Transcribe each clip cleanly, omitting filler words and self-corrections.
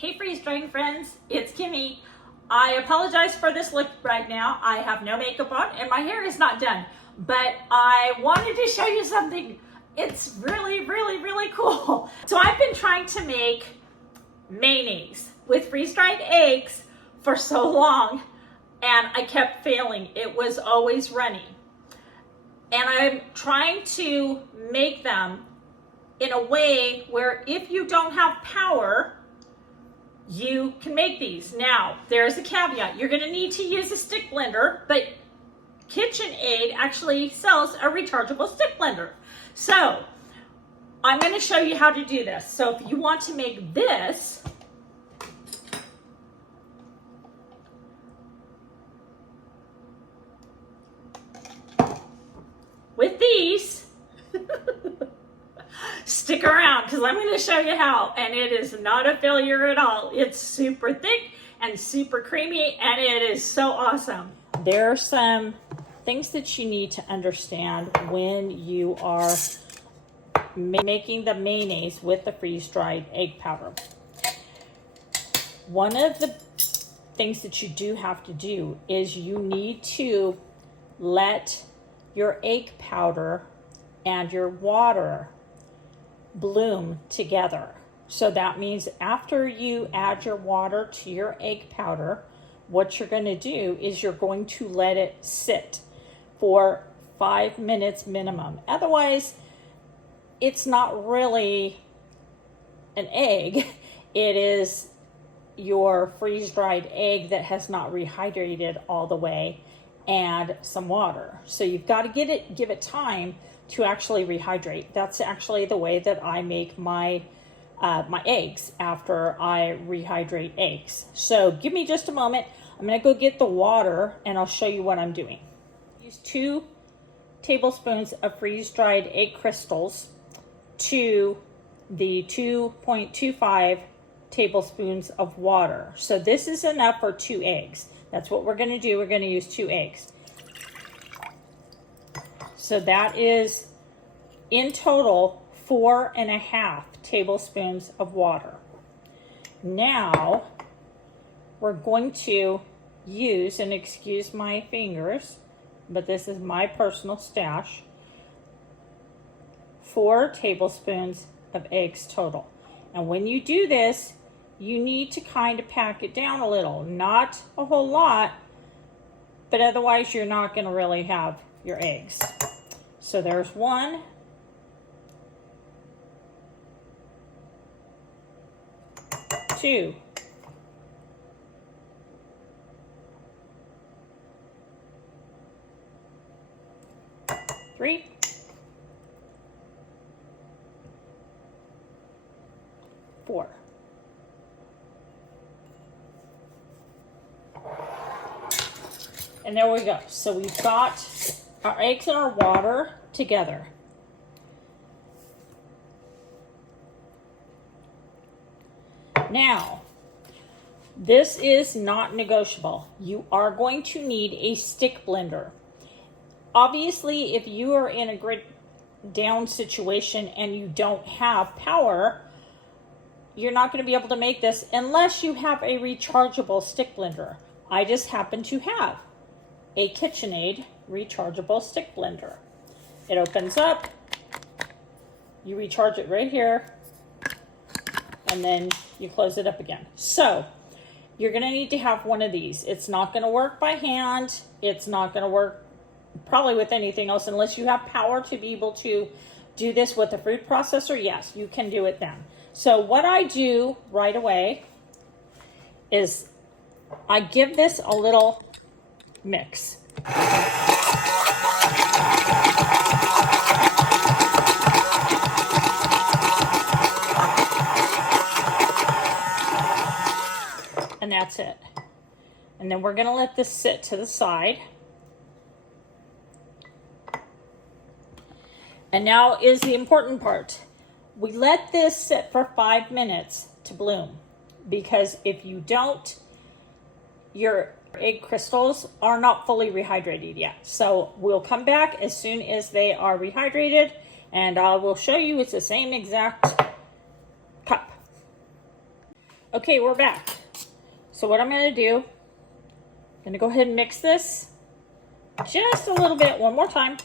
Hey freeze drying friends, it's Kimmi. I apologize for this look right now. I have no makeup on and my hair is not done, but I wanted to show you something. It's really cool. So I've been trying to make mayonnaise with freeze-dried eggs for so long and I kept failing. It was always runny. And I'm trying to make them in a way where if you don't have power, you can make these. Now, there's a caveat. You're gonna need to use a stick blender, but KitchenAid actually sells a rechargeable stick blender. So, I'm gonna show you how to do this. So if you want to make this, with these, stick around because I'm going to show you how, and it is not a failure at all. It's super thick and super creamy and it is so awesome. There are some things that you need to understand when you are making the mayonnaise with the freeze-dried egg powder. One of the things that you do have to do is you need to let your egg powder and your water bloom together. So that means after you add your water to your egg powder, what you're going to do is you're going to let it sit for 5 minutes minimum. Otherwise, it's not really an egg. It is your freeze-dried egg that has not rehydrated all the way and some water. So you've got to give it time to actually rehydrate. That's actually the way that I make my my eggs after I rehydrate eggs. So give me just a moment. I'm gonna go get the water and I'll show you what I'm doing. Use 2 tablespoons of freeze-dried egg crystals to the 2.25 tablespoons of water. So this is enough for 2 eggs. That's what we're gonna do. We're gonna use 2 eggs. So that is in total 4.5 tablespoons of water. Now we're going to use, and excuse my fingers, but this is my personal stash, 4 tablespoons of eggs total. And when you do this, you need to kind of pack it down a little, not a whole lot, but otherwise you're not going to really have your eggs. So there's 1, 2, 3, 4. And there we go. So we've got our eggs and our water together. Now, this is not negotiable. You are going to need a stick blender. Obviously, if you are in a grid down situation and you don't have power, you're not going to be able to make this unless you have a rechargeable stick blender. I just happen to have a KitchenAid rechargeable stick blender. It opens up, you recharge it right here, and then you close it up again. So you're gonna need to have one of these. It's not gonna work by hand. It's not gonna work probably with anything else unless you have power to be able to do this with a food processor. Yes, you can do it then. So what I do right away is I give this a little mix. And that's it. And then we're going to let this sit to the side. And now is the important part. We let this sit for 5 minutes to bloom, because if you don't, your egg crystals are not fully rehydrated yet. So we'll come back as soon as they are rehydrated and I will show you it's the same exact cup. Okay, we're back. So what I'm going to do, I'm going to go ahead and mix this just a little bit one more time.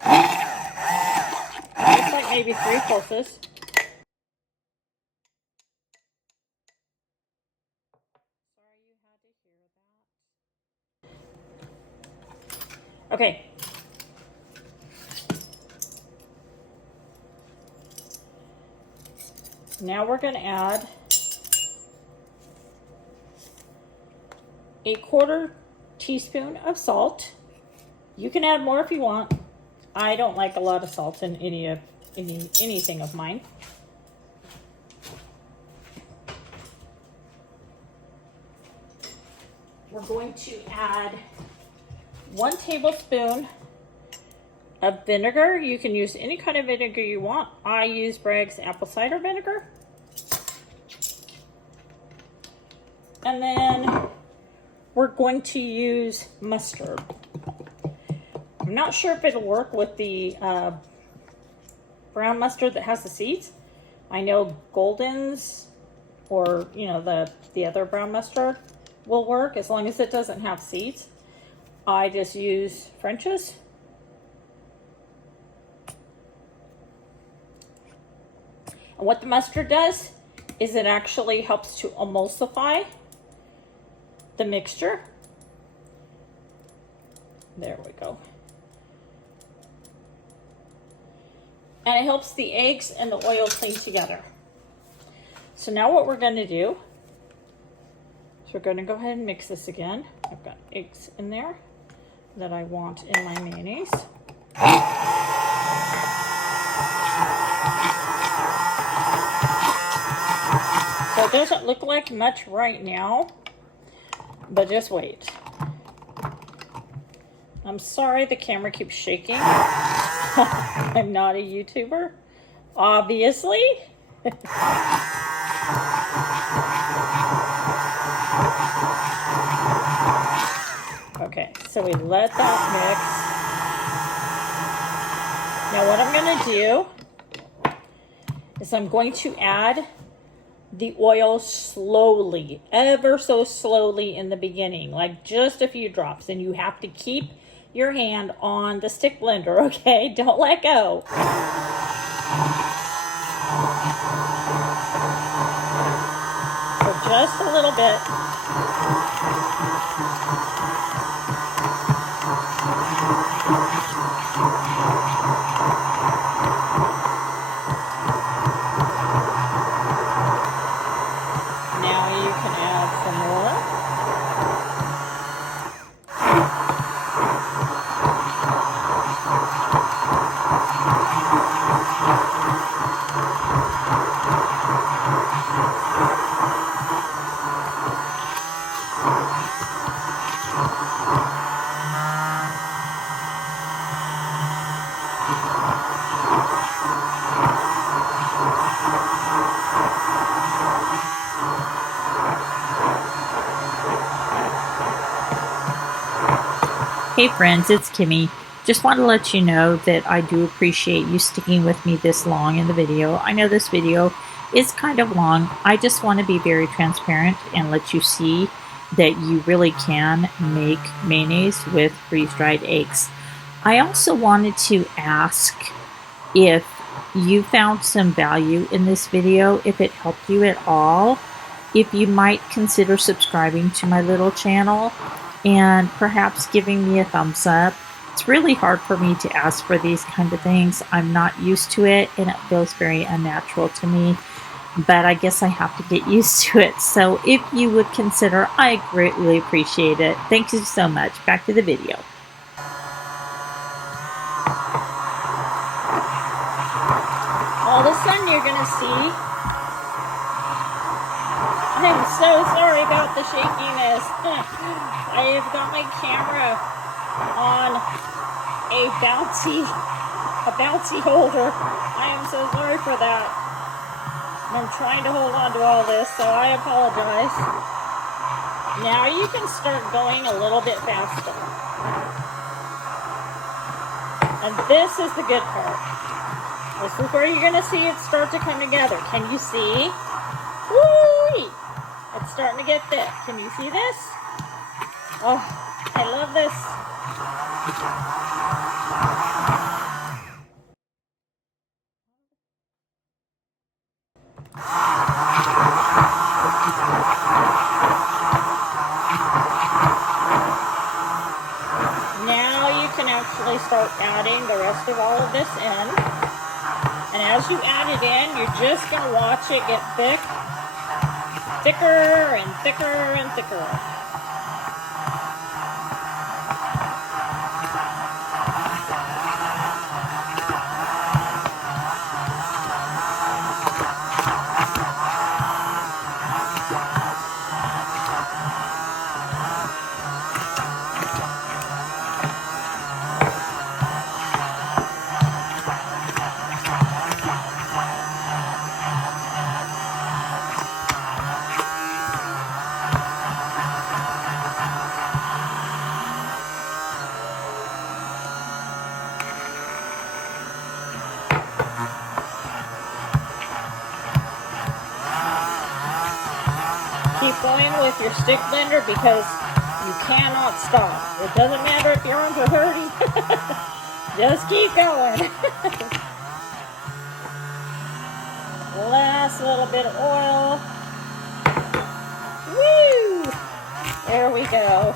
Just like maybe 3 pulses. Okay. Now we're going to add a 1/4 teaspoon of salt. You can add more if you want. I don't like a lot of salt in anything of mine. We're going to add 1 tablespoon of vinegar. You can use any kind of vinegar you want. I use Bragg's apple cider vinegar. And then we're going to use mustard. I'm not sure if it'll work with the brown mustard that has the seeds. I know Golden's or, you know, the other brown mustard will work as long as it doesn't have seeds. I just use French's. And what the mustard does is it actually helps to emulsify the mixture. There we go. And it helps the eggs and the oil clean together. So now what we're going to do is we're going to go ahead and mix this again. I've got eggs in there that I want in my mayonnaise. So it doesn't look like much right now, but just wait. I'm sorry the camera keeps shaking. I'm not a YouTuber, obviously. Okay, so we let that mix. Now what I'm going to do is I'm going to add the oil slowly, ever so slowly in the beginning, like just a few drops, and you have to keep your hand on the stick blender, okay? Don't let go. So just a little bit. Now you can add some more. Hey friends, it's Kimmy. Just want to let you know that I do appreciate you sticking with me this long in the video. I know this video is kind of long. I just want to be very transparent and let you see that you really can make mayonnaise with freeze-dried eggs. I also wanted to ask if you found some value in this video, if it helped you at all, if you might consider subscribing to my little channel and perhaps giving me a thumbs up. It's really hard for me to ask for these kind of things. I'm not used to it and it feels very unnatural to me, but I guess I have to get used to it. So if you would consider, I greatly appreciate it. Thank you so much. Back to the video. All of a sudden you're gonna see, I'm so sorry about the shakiness. I have got my camera on a bouncy holder. I am so sorry for that. I'm trying to hold on to all this, so I apologize. Now you can start going a little bit faster. And this is the good part. This is where you're going to see it start to come together. Can you see? Woo! starting to get thick. Can you see this? Oh, I love this. Now you can actually start adding the rest of all of this in. And as you add it in, you're just going to watch it get thick, thicker and thicker and thicker. Keep going with your stick blender because you cannot stop. It doesn't matter if your arms are hurting. Just keep going. Last little bit of oil. Woo! There we go.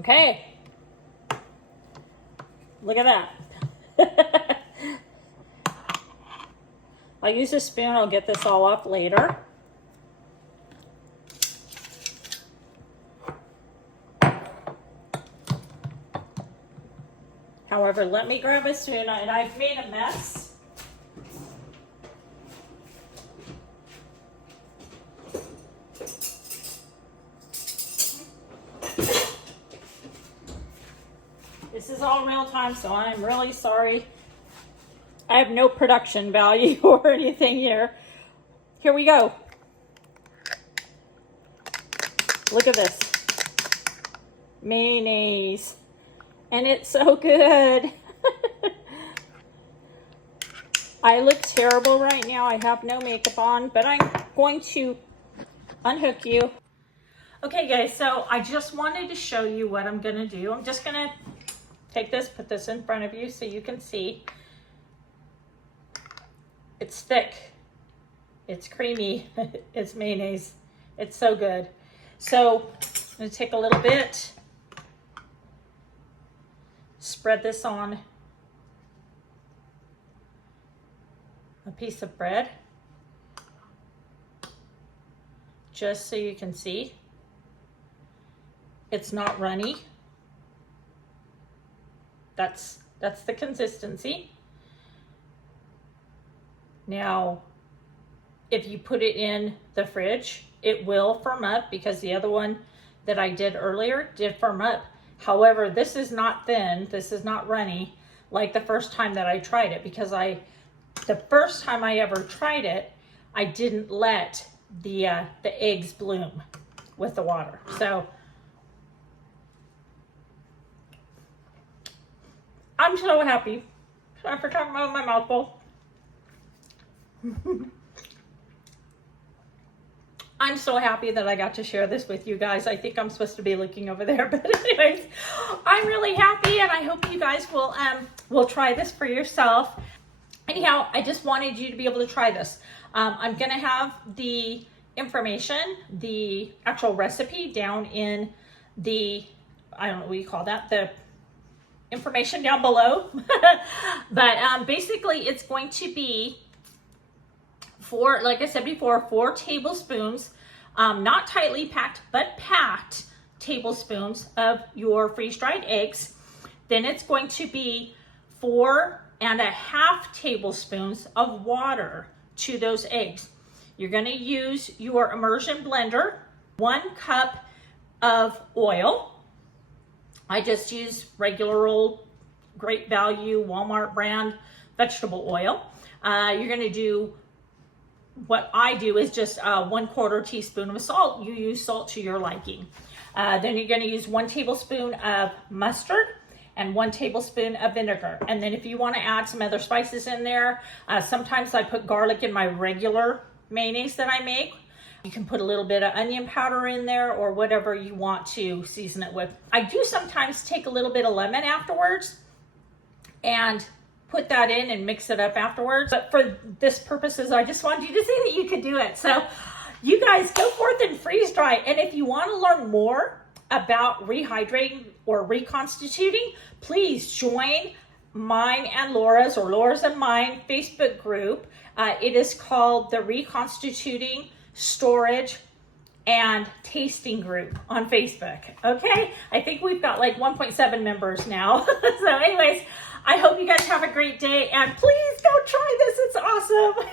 Okay, look at that. I'll use a spoon, I'll get this all up later. However, let me grab a spoon, and I've made a mess. This is all real time, so I'm really sorry. I have no production value or anything here. Here we go. Look at this. Mayonnaise. And it's so good. I look terrible right now. I have no makeup on, but I'm going to unhook you. Okay guys, so I just wanted to show you what I'm gonna do. I'm just gonna take this, put this in front of you so you can see. It's thick, it's creamy, it's mayonnaise. It's so good. So I'm gonna take a little bit, spread this on a piece of bread, just so you can see. It's not runny. That's the consistency. Now, if you put it in the fridge, it will firm up because the other one that I did earlier did firm up. However, this is not thin, this is not runny like the first time that I tried it, because the first time I ever tried it, I didn't let the eggs bloom with the water. So I'm so happy. Sorry for talking about my mouth full. I'm so happy that I got to share this with you guys. I think I'm supposed to be looking over there, but anyways, I'm really happy, and I hope you guys will try this for yourself. Anyhow, I just wanted you to be able to try this. I'm gonna have the information, the actual recipe down in the, I don't know what you call that, the information down below. But basically it's going to be like I said before, 4 tablespoons, not tightly packed, but packed tablespoons of your freeze-dried eggs. Then it's going to be 4.5 tablespoons of water to those eggs. You're going to use your immersion blender, 1 cup of oil. I just use regular old great value Walmart brand vegetable oil. You're going to do, what I do is just 1/4 teaspoon of salt. You use salt to your liking. Then you're going to use 1 tablespoon of mustard and 1 tablespoon of vinegar. And then if you want to add some other spices in there, sometimes I put garlic in my regular mayonnaise that I make. You can put a little bit of onion powder in there or whatever you want to season it with. I do sometimes take a little bit of lemon afterwards and put that in and mix it up afterwards. But for this purposes, I just wanted you to see that you could do it. So you guys go forth and freeze dry. And if you want to learn more about rehydrating or reconstituting, please join mine and Laura's, or Laura's and mine, Facebook group. It is called the Reconstituting Storage and Tasting Group on Facebook. Okay, I think we've got like 1.7 members now. So anyways, I hope you guys have a great day, and please go try this. It's awesome.